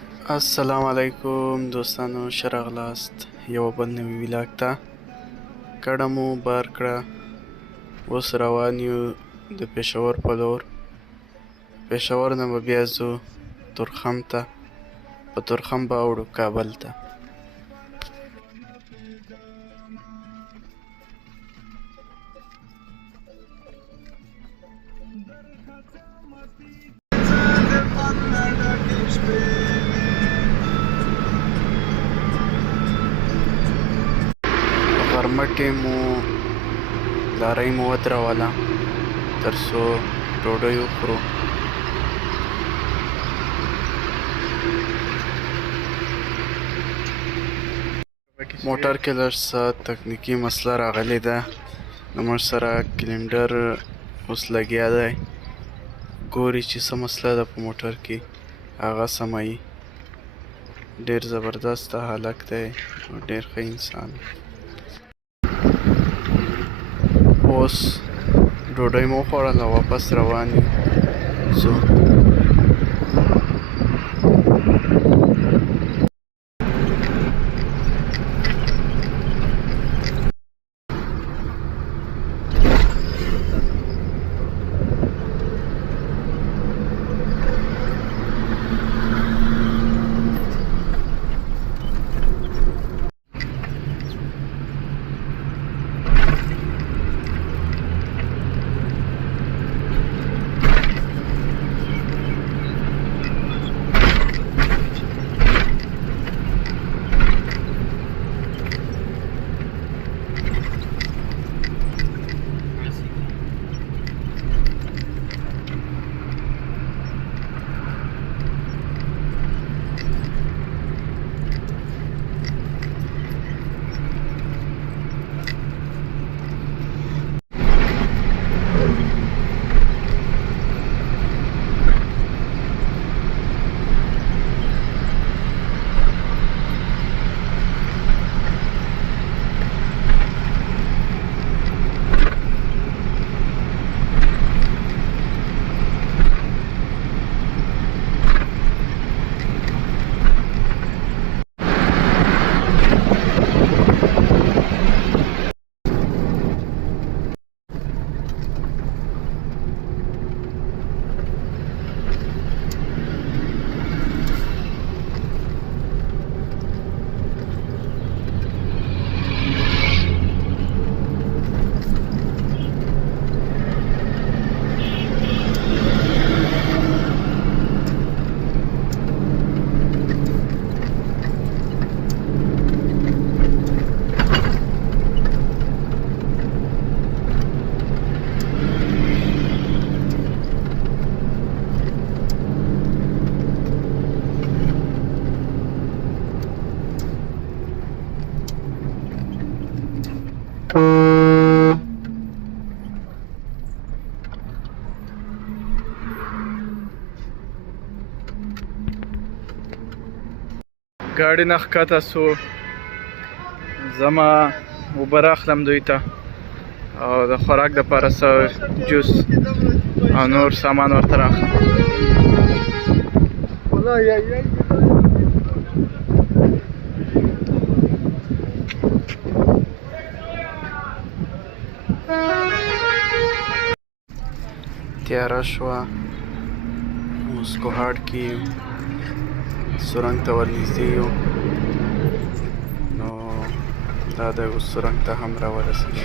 السلام علیکم دوستانو، ښه راغلاست یوه بل نوي ویلاګ ته. کډه مو بار کړه، اوس روان یو د پېښور په لور. پېښور نه به بیا ځو تورخم ته، په تورخم به اوړو کابل ته. غرمه ټیم مو لارۍ مو ودروله تر څو ډوډۍ وخورو. موټر کې لږ څه تکنیکي مسله راغلې ده. زموږ سره کلینډر اوس لګیا دی، ګوري چې څه مسله ده په موټر کې، هغه سموي. ډېر زبردسته هلک دی او ډېر ښه انسان. اوس ډوډۍ مو وخوړله، واپس روان یو ځو. ګاډي نه ښکته سو، زما اوبه راخلم دوی ته او د خوراک دپاره څه جوس او نور سامان ورته راخلم. تیاره شوه، اوس کوهاټ کې یو، سورنګ ته ورنږدې یو، نو دا دی اوس سورنګ ته هم راورسېدو.